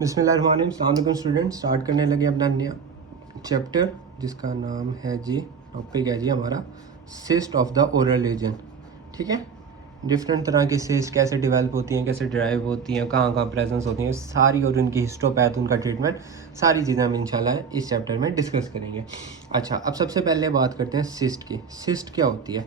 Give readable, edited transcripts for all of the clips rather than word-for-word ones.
बिस्मिल्लाहिर्रहमानिर्रहीम। अस्सलाम वालेकुम स्टूडेंट। स्टार्ट करने लगे अपना नया चैप्टर जिसका नाम है जी, टॉपिक है जी हमारा cyst of the oral region. ठीक है, डिफरेंट तरह की सिस्ट कैसे डेवलप होती हैं, कैसे ड्राइव होती हैं, कहाँ कहाँ प्रेजेंस होती हैं, सारी और उनकी हिस्टोपैथ, उनका ट्रीटमेंट, सारी चीज़ें हम इंशाल्लाह इस चैप्टर में डिस्कस करेंगे। अच्छा, अब सबसे पहले बात करते हैं सिस्ट की। सिस्ट क्या होती है?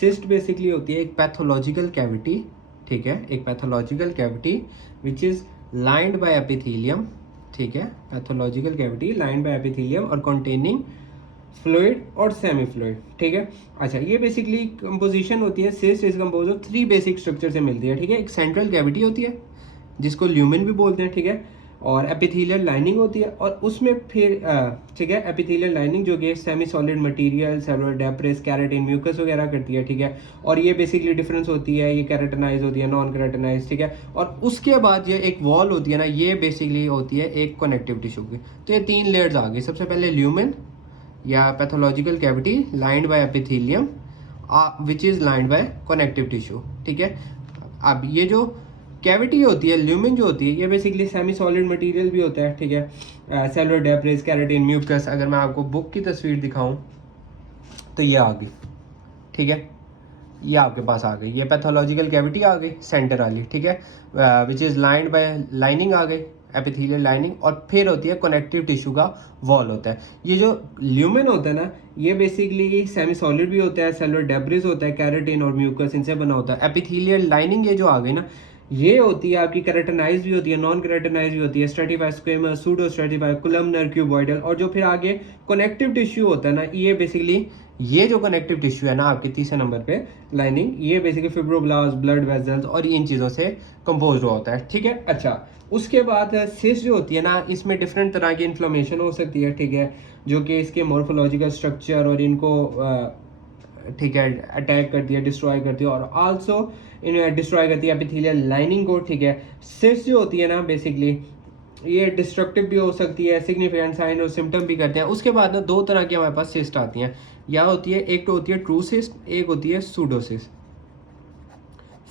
सिस्ट बेसिकली होती है एक पैथोलॉजिकल कैविटी। ठीक है, एक pathological cavity which is lined bye epithelium. ठीक है, pathological cavity lined by epithelium और कंटेनिंग फ्लूइड और सेमी फ्लूइड। ठीक है, अच्छा, ये बेसिकली कंपोजिशन होती है। Cyst is compose of 3 basic structure से मिलती है। ठीक है, एक सेंट्रल कैविटी होती है जिसको ल्यूमेन भी बोलते हैं। ठीक है, और एपिथेलियल लाइनिंग होती है और उसमें फिर ठीक है, एपिथेलियल लाइनिंग जो कि semi solid material, cellular debris, keratin, mucus वगैरह करती है। ठीक है, और ये बेसिकली डिफरेंस होती है, ये कैराटिनाइज होती है, नॉन कैराटिनाइज। ठीक है, और उसके बाद ये एक वॉल होती है ना, ये बेसिकली होती है एक कनेक्टिव टिश्यू की। तो ये 3 लेयर्स आ गई। सबसे पहले ल्यूमेन या pathological cavity lined by epithelium which is lined by connective tissue. ठीक है, अब ये जो कैविटी होती है, ल्यूमेन जो होती है, ये बेसिकली सेमी सॉलिड मटेरियल भी होता है। ठीक है, सेलुलर डेप्रिस, कैराटिन, म्यूकस। अगर मैं आपको बुक की तस्वीर दिखाऊं तो ये आ गई। ठीक है, ये आपके पास आ गई, ये पैथोलॉजिकल कैविटी आ गई सेंटर वाली। ठीक है, which is lined by lining आ गई, एपिथेलियल लाइनिंग, और फिर होती है कनेक्टिव टिश्यू का वॉल होता है। ये जो ल्यूमेन होता है ना, ये बेसिकली सेमी सॉलिड भी होता है, सेलुलर डेब्रिस होता है, कैराटिन और म्यूकस इनसे बना होता है। एपिथेलियल लाइनिंग ये जो आ गई ना, ये होती है आपकी कैराटिनाइज भी होती है, नॉन कैराटिनाइज भी होती है, stratified squamous, pseudo stratified, columnar, cuboidal. और जो फिर आगे कनेक्टिव टिश्यू होता है ना, ये बेसिकली ये जो कनेक्टिव टिश्यू है ना आपके तीसरे नंबर पे लाइनिंग, ये बेसिकली फिब्रोब्लास्ट, ब्लड वेजल्स और इन चीज़ों से कंपोज होता है। ठीक है, अच्छा, उसके बाद सिस्ट जो होती है ना, इसमें डिफरेंट तरह की इन्फ्लेमेशन हो सकती है। ठीक है, जो कि इसके मॉर्फोलॉजिकल स्ट्रक्चर और इनको ठीक है अटैक करती है, डिस्ट्रॉय करती है, और आल्सो इन डिस्ट्रॉय करती है एपिथेलियल लाइनिंग को। ठीक है, सिस्ट जो होती है ना बेसिकली ये डिस्ट्रक्टिव भी हो सकती है, सिग्निफिकेंट साइन और सिम्टम भी करते हैं। उसके बाद ना 2 तरह की हमारे पास सिस्ट आती हैं, या होती है, एक तो होती है ट्रू सिस्ट, एक होती है सूडो सिस्ट।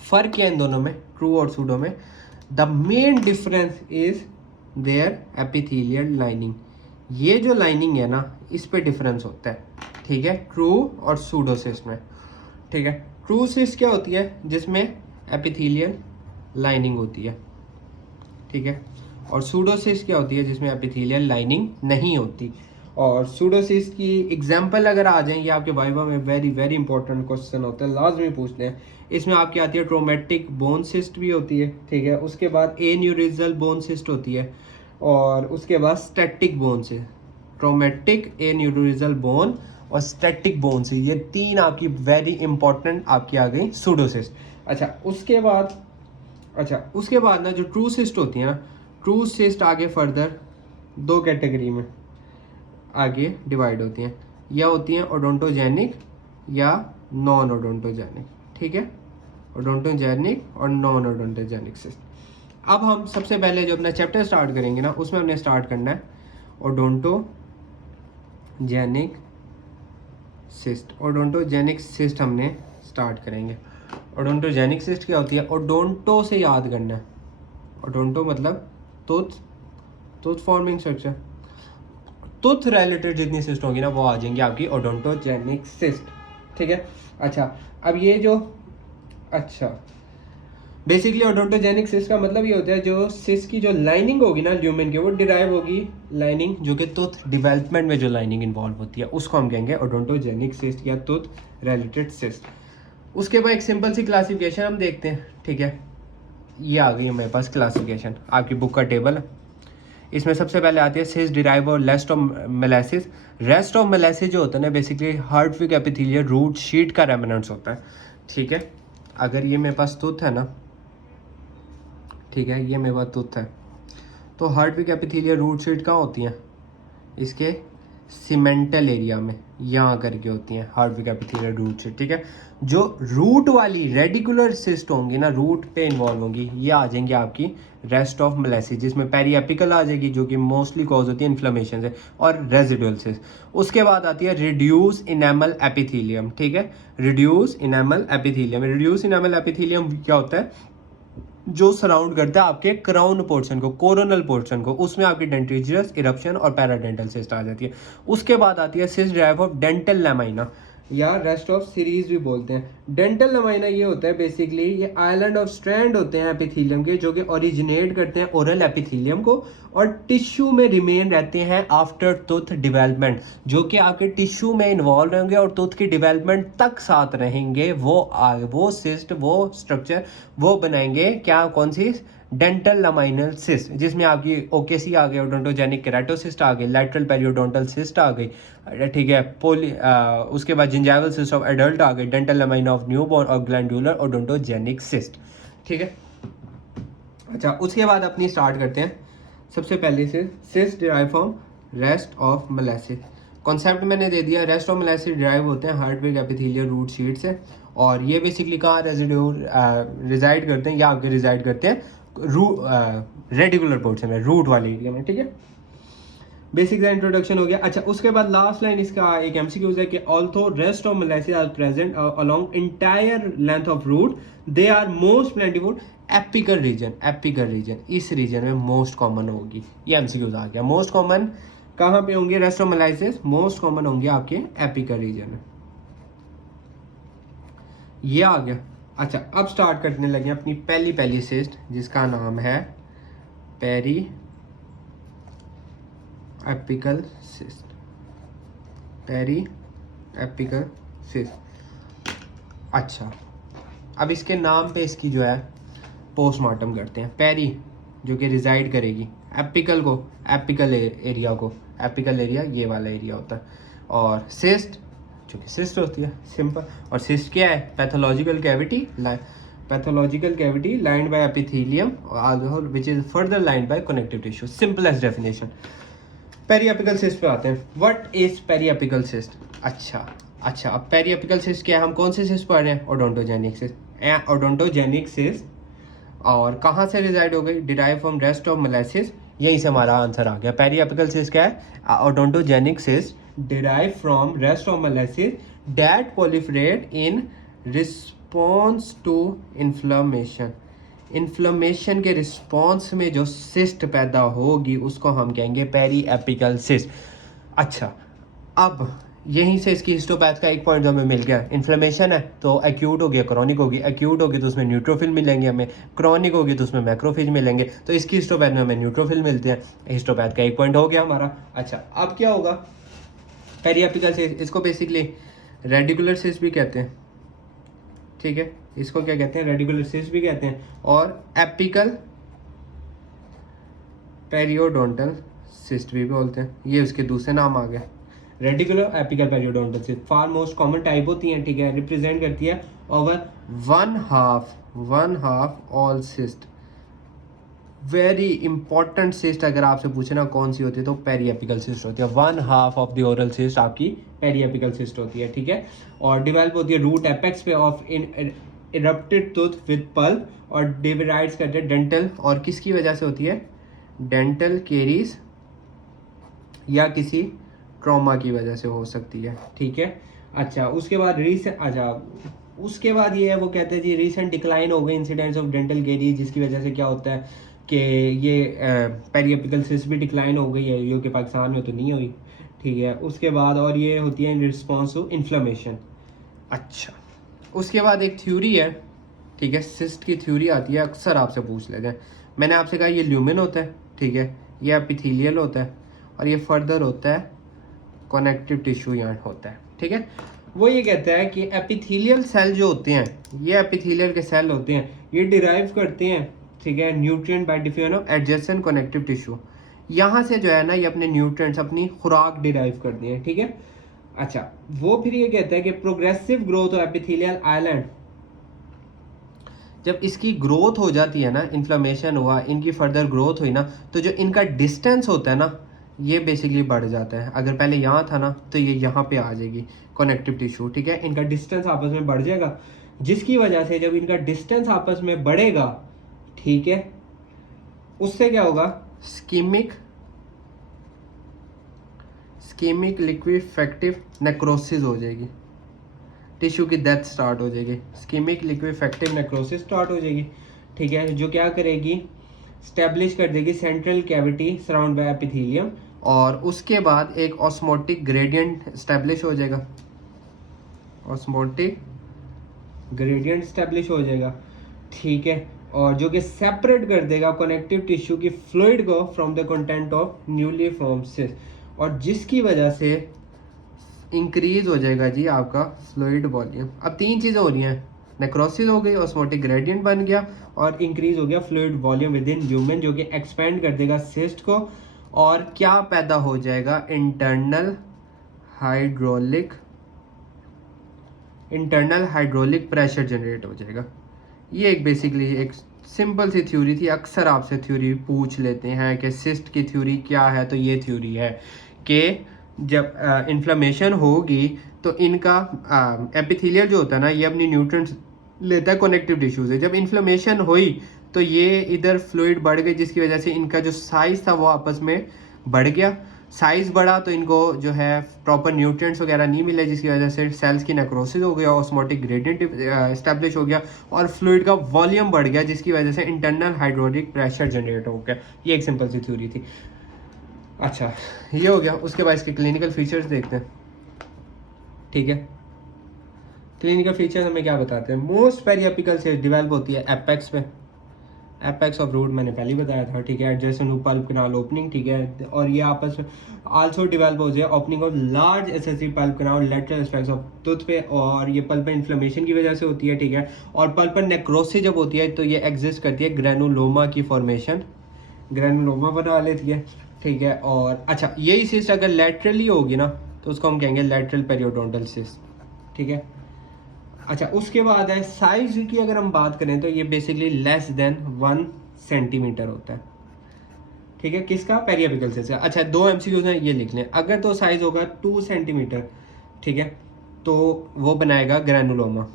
फर्क क्या है इन दोनों में, ट्रू और सूडो में? The main difference is their epithelial lining. ये जो लाइनिंग है ना, इस पे डिफरेंस होता है। ठीक है, ट्रू और सूडो सिस्ट में। ठीक है, ट्रू सिस्ट क्या होती है? जिसमें एपिथेलियल लाइनिंग होती है। ठीक है, और सूडोसिस्ट क्या होती है? जिसमें एपिथेलियल लाइनिंग नहीं होती। और सूडोसिस्ट की एग्जांपल अगर आ जाए, ये आपके वाइवा में वेरी वेरी इंपॉर्टेंट क्वेश्चन होता है, लाजमी पूछते हैं। इसमें आपकी आती है ट्रोमेटिक बोन सिस्ट भी होती है। ठीक है, उसके बाद एन्यूरिजल बोन सिस्ट होती है, और उसके बाद static bone cyst. Traumatic, aneurysmal bone और स्टैटिक बोन सिस्ट, ये 3 आपकी वेरी इंपॉर्टेंट आपकी आ गई सूडोसिस्ट। अच्छा, उसके बाद ना जो ट्रू सिस्ट होती है ना, ट्रू सिस्ट आगे फर्दर 2 कैटेगरी में आगे डिवाइड होती हैं, या होती हैं ओडोंटोजेनिक या नॉन ओडोंटोजेनिक। ठीक है, ओडोंटोजेनिक और नॉन ओडोंटोजेनिक सिस्ट। अब हम सबसे पहले जो अपना चैप्टर स्टार्ट करेंगे ना, उसमें हमने स्टार्ट करना है ओडोंटोजेनिक सिस्ट। ओडोंटोजेनिक सिस्ट हमने स्टार्ट करेंगे। ओडोंटोजेनिक सिस्ट क्या होती है? ओडोंटो से याद करना है। ओडोंटो मतलब tooth forming structure. Tooth related जितनी सिस्ट होंगी ना, वो आ जाएंगी आपकी ओडोंटोजेनिक सिस्ट। ठीक है, अच्छा, अब ये जो बेसिकली ओडोंटोजेनिक सिस्ट का मतलब ये होता है, जो सिस्ट की जो लाइनिंग होगी ना ल्यूमेन की, वो डिराइव होगी लाइनिंग जो कि टूथ डेवलपमेंट में जो लाइनिंग इन्वॉल्व होती है, उसको हम कहेंगे ओडोंटोजेनिक सिस्ट या टूथ रिलेटेड सिस्ट। उसके बाद एक सिंपल सी क्लासिफिकेशन हम देखते हैं। ठीक है, ये आ गई हमारे पास क्लासिफिकेशन, आपकी बुक का टेबल है। इसमें सबसे पहले आती है सिस्ट डिराइव और रेस्ट ऑफ मेलासिस। रेस्ट ऑफ मेलासिस जो होता है ना, बेसिकली हार्टविक एपिथेलियल रूट शीट का रेमिनेंट्स होता है। ठीक है, अगर ये मेरे पास टूथ है ना, ठीक है, ये मेरे पास टूथ है, तो हार्टविक एपिथेलियल रूट शीट कहाँ होती हैं? इसके सीमेंटल एरिया में, यहाँ करके होती हैं हार्टविक एपिथेलियल रूट शीट। ठीक है, जो रूट वाली रेडिकुलर सिस्ट होंगी ना, रूट पे इन्वॉल्व होंगी, ये आ जाएंगी आपकी रेस्ट ऑफ मेलासिस, जिसमें पेरीएपिकल आ जाएगी, जो कि मोस्टली कॉज होती है इन्फ्लेमेशन से, और रेजिडुअल सिस्ट। उसके बाद आती है रिड्यूस इनेमल एपिथेलियम। ठीक है, reduce enamel epithelium. Reduce enamel epithelium क्या होता है? जो सराउंड करता है आपके क्राउन पोर्शन को, कोरोनल पोर्शन को, उसमें आपकी डेंटिजियस इरप्शन और पैराडेंटल सिस्ट आ जाती है। उसके बाद आती है cyst derive of dental lamina या रेस्ट ऑफ सीरीज भी बोलते हैं। डेंटल लमाइना ये होता है बेसिकली, ये आइलैंड ऑफ स्ट्रैंड होते हैं एपिथेलियम के, जो कि ओरिजिनेट करते हैं ओरल एपिथेलियम को और टिश्यू में रिमेन रहते हैं आफ्टर टूथ डेवलपमेंट, जो कि आपके टिश्यू में इन्वॉल्व रहेंगे और टूथ की डेवलपमेंट तक साथ रहेंगे। वो सिस्ट, वो स्ट्रक्चर वो बनाएंगे क्या, कौन सी, डेंटल लमाइनल सिस्ट, जिसमें आपकी ओकेसी आ गई, ओडोंटोजेनिक केराटोसिस्ट आ गई, लैटरल पेरियोडोंटल सिस्ट आ गई, ठीक है, उसके बाद जिंजाइवल सिस्ट ऑफ एडल्ट आ गई, डेंटल लमाइना ऑफ न्यूबॉर्न और ग्लैंडुलर ओडोंटोजेनिक सिस्ट। ठीक है, अच्छा उसके बाद अपनी स्टार्ट करते हैं। सबसे पहले से cyst derive from rest of molasses. Concept मैंने दे दिया, रेस्ट ऑफ मोलेसिस डिराइव होते हैं हार्टविक एपिथेलियल रूट शीट से, और ये बेसिकली कहाँ रिजाइड करते हैं, या आपके रिजाइड करते हैं रेडिकुलर पोर्शन में, रूट वाले एरिया में। ठीक है, बेसिक का इंट्रोडक्शन हो गया। अच्छा उसके बाद लास्ट लाइन इसका एक एमसीक्यूज है कि although rest of Malassez are present along entire length of root, they are most plentiful apical region. Apical region इस रीजन में मोस्ट कॉमन होगी, ये एमसीक्यूज आ गया। मोस्ट कॉमन कहाँ पे होंगे rest of molasses, most common होंगे आपके एपिकल रीजन में, ये आ गया। अच्छा अब स्टार्ट करने लगे अपनी पहली सिस्ट, जिसका नाम है periapical cyst. Periapical cyst. अच्छा अब इसके नाम पे इसकी जो है पोस्टमार्टम करते हैं। पेरी जो कि रिजाइड करेगी, एपिकल को, एपिकल एरिया को, एपिकल एरिया ये वाला एरिया होता है, और सिस्ट जो कि सिस्ट होती है, सिंपल। और सिस्ट क्या है, pathological cavity, pathological cavity lined by epithelium which is further lined by connective tissue, simplest definition. Periapical cyst पे आते हैं। What is periapical cyst? अच्छा अब पेरीएपिकल सिस्ट क्या है, हम कौन से सिस्ट पढ़ रहे हैं, ओडोंटोजेनिक सिस्ट। ओडोंटोजेनिक सिस्ट और कहाँ से रिजाइड हो गई, derive from rest of molasses, यहीं से हमारा आंसर आ गया। पेरीएपिकल सिस्ट क्या है, odontogenic cyst derive from rest of Malassez that proliferate in response to inflammation. Inflammation के रिस्पॉन्स में जो सिस्ट पैदा होगी उसको हम कहेंगे पेरी एपिकल सिस्ट। अच्छा अब यहीं से इसकी हिस्टोपैथ का एक पॉइंट हमें मिल गया। इन्फ्लेमेशन है तो एक्यूट होगी, क्रॉनिक होगी, एक्यूट होगी तो उसमें न्यूट्रोफिल मिलेंगे हमें, क्रॉनिक होगी तो उसमें मैक्रोफेज मिलेंगे, तो इसकी हिस्टोपैथ में हमें न्यूट्रोफिल मिलते हैं। हिस्टोपैथ का एक पॉइंट हो गया हमारा। अच्छा अब क्या होगा, पेरी एपिकल सिस्ट, इसको बेसिकली रेडिकुलर सिस्ट भी कहते हैं। ठीक है, इसको क्या कहते हैं, रेडिकुलर सिस्ट भी कहते हैं, और एपिकल पेरियोडोंटल सिस्ट भी बोलते हैं। ये उसके दूसरे नाम आ गए, रेडिकुलर एपिकल पेरियोडोंटल सिस्ट। फार मोस्ट कॉमन टाइप होती हैं, ठीक है, रिप्रेजेंट करती है over one half all cyst. Very important cyst अगर आपसे पूछे ना कौन सी होती है तो पेरीएपिकल सिस्ट होती है। One half of the oral cyst आपकी पेरीएपिकल सिस्ट होती है। ठीक है, और डिवेल्प होती है रूट एपेक्स पे of erupted tooth with pulp, और डिवाइड्स करते हैं डेंटल, और किसकी वजह से होती है, डेंटल केरीज या किसी ट्रॉमा की वजह से हो सकती है। ठीक है, अच्छा उसके बाद उसके बाद ये है, वो कहते हैं जी रीसेंट डिक्लाइन हो गई इंसिडेंट्स ऑफ डेंटल केरीज, जिसकी वजह से क्या होता है कि ये पेरीएपिकल सिस्ट भी डिक्लाइन हो गई है, जो कि पाकिस्तान में तो नहीं हुई। ठीक है, उसके बाद और ये होती है इन रिस्पॉन्स टू इन्फ्लेमेशन। अच्छा उसके बाद एक थ्योरी है, ठीक है, सिस्ट की थ्योरी आती है, अक्सर आपसे पूछ लेते हैं। मैंने आपसे कहा ये ल्यूमिन होता है, ठीक है, ये एपिथेलियल होता है, और ये फर्दर होता है कनेक्टिव टिश्यू यहाँ होता है। ठीक है, वो ये कहता है कि एपिथेलियल सेल जो होते हैं, ये एपिथेलियल के सेल होते हैं, ये डिराइव करते हैं, ठीक है, nutrient bye diffusion of adjacent connective tissue. यहाँ से जो है ना ये अपने न्यूट्रिएंट्स, अपनी खुराक डिराइव करती हैं। ठीक है, अच्छा वो फिर ये कहता है कि progressive growth of epithelial island, जब इसकी ग्रोथ हो जाती है ना, इन्फ्लेमेशन हुआ, इनकी फर्दर ग्रोथ हुई ना, तो जो इनका डिस्टेंस होता है ना ये बेसिकली बढ़ जाता है। अगर पहले यहाँ था ना तो ये यहाँ पे आ जाएगी कनेक्टिव टिश्यू। ठीक है, इनका डिस्टेंस आपस में बढ़ जाएगा, जिसकी वजह से जब इनका डिस्टेंस आपस में बढ़ेगा, ठीक है, उससे क्या होगा, स्कीमिक लिक्विफेक्टिव नेक्रोसिस हो जाएगी, टिश्यू की डेथ स्टार्ट हो जाएगी, स्कीमिक लिक्विफेक्टिव नेक्रोसिस स्टार्ट हो जाएगी। ठीक है, जो क्या करेगी, स्टेब्लिश कर देगी central cavity surround by epithelium, और उसके बाद एक ऑस्मोटिक ग्रेडियंट स्टेब्लिश हो जाएगा, ऑस्मोटिक ग्रेडियंट स्टेब्लिश हो जाएगा, ठीक है, और जो कि सेपरेट कर देगा कनेक्टिव टिश्यू की फ्लूइड को from the content of newly formed cyst, और जिसकी वजह से इंक्रीज हो जाएगा जी आपका फ्लूइड वॉल्यूम। अब तीन चीज़ें हो रही हैं, नेक्रोसिस हो गई, ऑस्मोटिक ग्रेडियंट बन गया, और इंक्रीज हो गया fluid volume with in lumen, जो कि एक्सपेंड कर देगा सिस्ट को, और क्या पैदा हो जाएगा, इंटरनल हाइड्रोलिक प्रेशर जनरेट हो जाएगा। ये एक बेसिकली एक सिंपल सी थ्योरी थी, अक्सर आपसे थ्योरी पूछ लेते हैं कि सिस्ट की थ्योरी क्या है, तो ये थ्योरी है कि जब इन्फ्लेमेशन होगी तो इनका एपिथेलियल जो होता है ना, ये अपनी न्यूट्रिएंट्स लेता है कनेक्टिव टिश्यू से, जब इन्फ्लेमेशन हुई तो ये इधर फ्लूइड बढ़ गई, जिसकी वजह से इनका जो साइज था वो आपस में बढ़ गया, साइज बढ़ा तो इनको जो है प्रॉपर न्यूट्रिएंट्स वगैरह नहीं मिले, जिसकी वजह से सेल्स की नेक्रोसिस हो गया, ऑस्मोटिक ग्रेडियंट एस्टेब्लिश हो गया, और फ्लूइड का वॉल्यूम बढ़ गया, जिसकी वजह से इंटरनल हाइड्रोलिक प्रेशर जनरेट हो गया। ये एक सिंपल सी थ्योरी थी। अच्छा, ये हो गया। उसके बाद इसके क्लिनिकल फीचर्स देखते हैं, ठीक है। क्लिनिकल फीचर्स हमें क्या बताते हैं, मोस्ट पेरिएपिकल सेल्स डेवलप होती है एपेक्स पे, एपेक्स ऑफ रूट मैंने पहले ही बताया था, ठीक है, एडजेसेंट पल्प कैनाल ओपनिंग, ठीक है, और ये आपस में आल्सो डेवलप हो जाए opening of large excessive pulp canal lateral aspects of tooth पे, और ये पल्प इन्फ्लेमेशन की वजह से होती है, ठीक है, और पल्प नेक्रोसिस जब होती है तो ये एग्जिस्ट करती है ग्रेनुलोमा की फॉर्मेशन, ग्रेनुलोमा बना लेती है, ठीक है। और अच्छा, यही सिस्ट अगर लेटरली होगी ना तो उसको हम कहेंगे लेटरल पेरियोडोंटल सिस्ट, ठीक है। अच्छा, उसके बाद है साइज की अगर हम बात करें तो ये बेसिकली लेस देन 1 सेंटीमीटर होता है, ठीक है, किसका, पेरिएपिकल सिस्ट का। अच्छा, 2 MCQs हैं, ये लिख लें। अगर तो साइज होगा 2 सेंटीमीटर, ठीक है, तो वो बनाएगा ग्रेनुलोमा,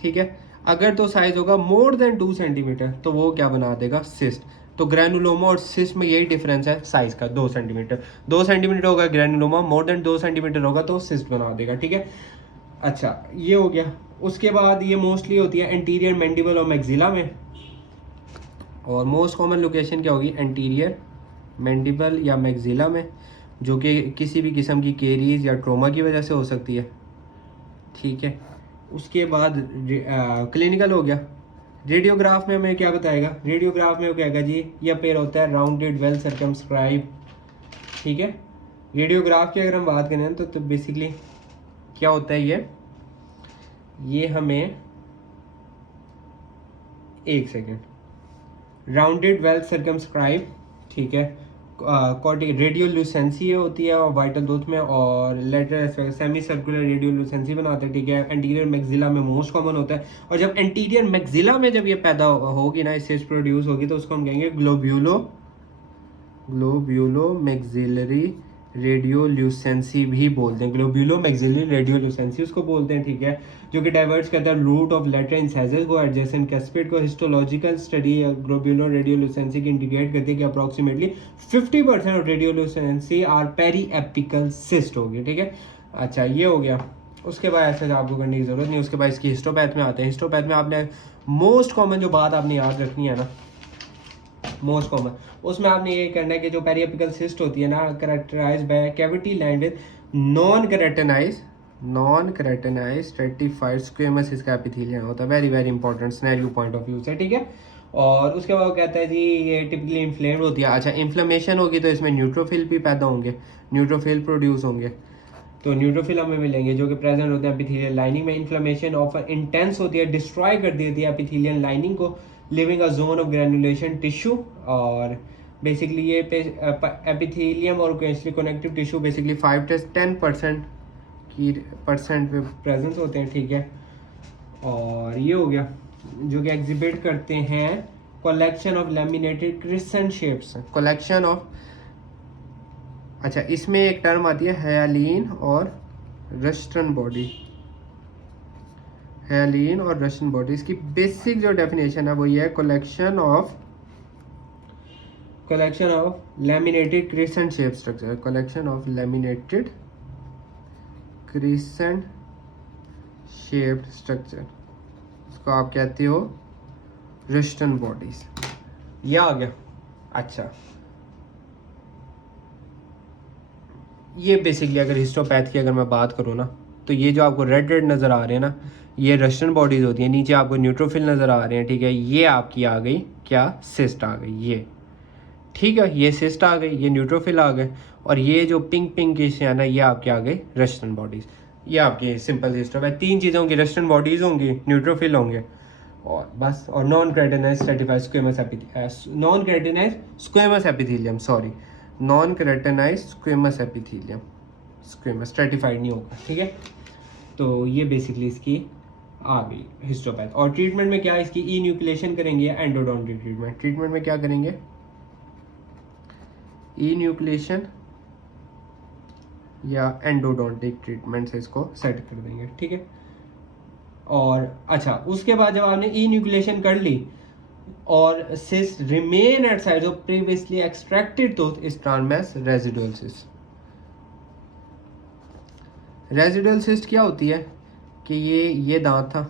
ठीक है। अगर तो साइज होगा मोर देन 2 सेंटीमीटर तो वो क्या बना देगा, सिस्ट। तो ग्रेनुलोमा और सिस्ट में यही डिफरेंस है साइज का, 2 सेंटीमीटर। 2 सेंटीमीटर होगा ग्रेनुलोमा, मोर देन 2 सेंटीमीटर होगा तो सिस्ट बना देगा, ठीक है। अच्छा, ये हो गया। उसके बाद ये मोस्टली होती है एंटीरियर मैंडिबल और मैक्सिला में, और मोस्ट कॉमन लोकेशन क्या होगी, एंटीरियर मैंडिबल या मैक्सिला में, जो कि किसी भी किस्म की केरीज या ट्रोमा की वजह से हो सकती है, ठीक है। उसके बाद क्लिनिकल हो गया। रेडियोग्राफ में हमें क्या बताएगा, रेडियोग्राफ में वो कहेगा जी ये पेयर होता है राउंडेड वेल सर्कमस्क्राइब, ठीक है। रेडियोग्राफ की अगर हम बात करें तो बेसिकली क्या होता है, ये हमें एक सेकेंड, राउंडेड वेल सर्कमस्क्राइब, ठीक है, कॉर्टिक रेडियोल्यूसेंसी होती है और वाइटल टूथ में, और लेटरल सेमी सर्कुलर रेडियोल्यूसेंसी बनाते हैं, ठीक है। एंटीरियर मैक्सिला में मोस्ट कॉमन होता है, और जब एंटीरियर मैक्सिला में जब ये पैदा होगी ना, इससे प्रोड्यूस होगी, तो उसको हम कहेंगे ग्लोब्यूलो मैक्सिलरी रेडियोल्यूसेंसी भी बोलते हैं, ग्लोब्यूलो मैक्सिलरी रेडियोल्यूसेंसी उसको बोलते हैं, ठीक है, जो कि डाइवर्ट्स करता है रूट ऑफ लेटर इंसाइजेस को एडजेसेंट कैस्पेड को। हिस्टोलॉजिकल स्टडी ग्लोब्यूलो रेडियोल्यूसेंसी की इंडिकेट करती है कि approximately 50% of radiolucency are periapical cyst होगी, ठीक है। अच्छा, ये हो गया। उसके बाद ऐसे आपको करने की जरूरत नहीं। उसके बाद इसकी हिस्टोपैथ में आते हैं। हिस्टोपैथ में आपने मोस्ट कॉमन जो बात आपने याद रखनी है ना, मोस्ट कॉमन, उसमें आपने ये करना है कि जो पेरिएपिकल सिस्ट होती है ना, characterised by cavity lined with non keratinise stratified squamous इसका एपिथेलियम होता है। Very very important scenario point of view से, ठीक है। और उसके बाद कहता है जी ये टिपिकली इन्फ्लेम्ड होती है। अच्छा, इन्फ्लेमेशन होगी तो इसमें न्यूट्रोफिल भी पैदा होंगे, न्यूट्रोफिल प्रोड्यूस होंगे, तो न्यूट्रोफिल हमें मिलेंगे जो कि प्रेजेंट होते हैं एपिथेलियल लाइनिंग में। इन्फ्लेमेशन ऑफ इंटेंस होती है, डिस्ट्रॉय कर देती है एपिथेलियल लाइनिंग को, living a zone of granulation tissue. और बेसिकली ये एपिथेलियम और कनेक्टिव टिश्यू बेसिकली 5 से 10% की परसेंट पे प्रेजेंस होते हैं, ठीक है। और ये हो गया जो कि एग्जिबिट करते हैं collection of laminated crescent shapes, collection of. अच्छा, इसमें एक टर्म आती है हाइलीन और रस्टन बॉडी, हाइलीन और रस्टन बॉडी। इसकी बेसिक जो डेफिनेशन है वो ये है, collection of laminated crescent shape structure, collection of laminated crescent shaped structure, उसको आप कहते हो रस्टन बॉडीज, ये आ गया। अच्छा, ये बेसिकली अगर हिस्टोपैथ की अगर मैं बात करूँ ना, तो ये जो आपको रेड रेड नज़र आ रहे हैं ना, ये रस्टन बॉडीज़ होती हैं। नीचे आपको न्यूट्रोफिल नज़र आ रहे हैं, ठीक है। ये आपकी आ गई क्या, सिस्ट आ गई, ये ठीक है, ये सिस्ट आ गई, ये न्यूट्रोफिल आ गए, और ये जो पिंक पिंकिश है ना, ये आपके आ गए रस्टन बॉडीज़। ये आपकी सिंपल हिस्टोपैथ, 3 चीज़ें होंगी, रस्टन बॉडीज़ होंगी, न्यूट्रोफिल होंगे, और बस, और non keratinise stratified squamous epithelium, sorry, non keratinise squamous epithelium, squamous stratified नहीं होगा, ठीक है। तो ये बेसिकली इसकी आ गई हिस्टोपैथ। और ट्रीटमेंट में क्या है, इसकी ई न्यूक्लिएशन करेंगे या एंडोडोंटिक ट्रीटमेंट। ट्रीटमेंट में क्या करेंगे, ई न्यूक्लिएशन या एंडोडोंटिक ट्रीटमेंट से इसको सेट कर देंगे, ठीक है। और अच्छा, उसके बाद जब आपने ई न्यूक्लिएशन कर ली और cyst remain at site of previously extracted tooth is termed as residual cyst. Residual cyst क्या होती है कि ये दांत था,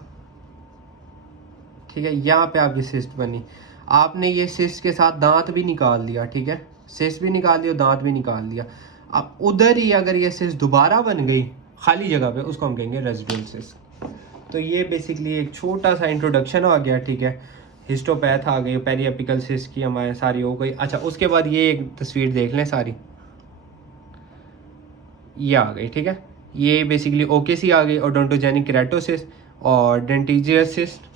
ठीक है, यहाँ पे आपकी सिस्ट बनी, आपने ये सिस्ट के साथ दांत भी निकाल दिया, ठीक है, सिस्ट भी निकाल दिया, दांत भी निकाल दिया। अब उधर ही अगर ये सिस्ट दोबारा बन गई खाली जगह पे, उसको हम कहेंगे रेजिडुअल सिस्ट। तो ये बेसिकली एक छोटा सा इंट्रोडक्शन आ गया, ठीक है। हिस्टोपैथ आ गई, पेरिएपिकल सिस्ट की हमारे सारी हो गई। अच्छा, उसके बाद ये एक तस्वीर देख लें सारी, ये आ गई, ठीक है। ये बेसिकली ओकेसी आ गई, ओडोंटोजेनिक केराटोसिस और डेंटिजियस सिस्ट,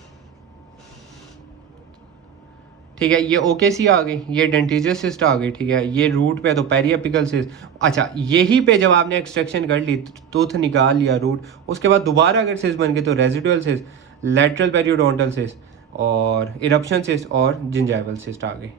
ठीक है। ये ओकेसी आ गई, ये डेंटिजियस सिस्ट आ गई, ठीक है। ये रूट पे तो पेरिएपिकल सिस्ट। अच्छा, यही पे जब आपने एक्सट्रैक्शन कर ली, टूथ निकाल लिया रूट, उसके बाद दोबारा अगर सिस्ट बन गई तो residual cyst, lateral periodontal cyst और इरप्शन सिस्ट और जिंजाइवल सिस्ट आ गई।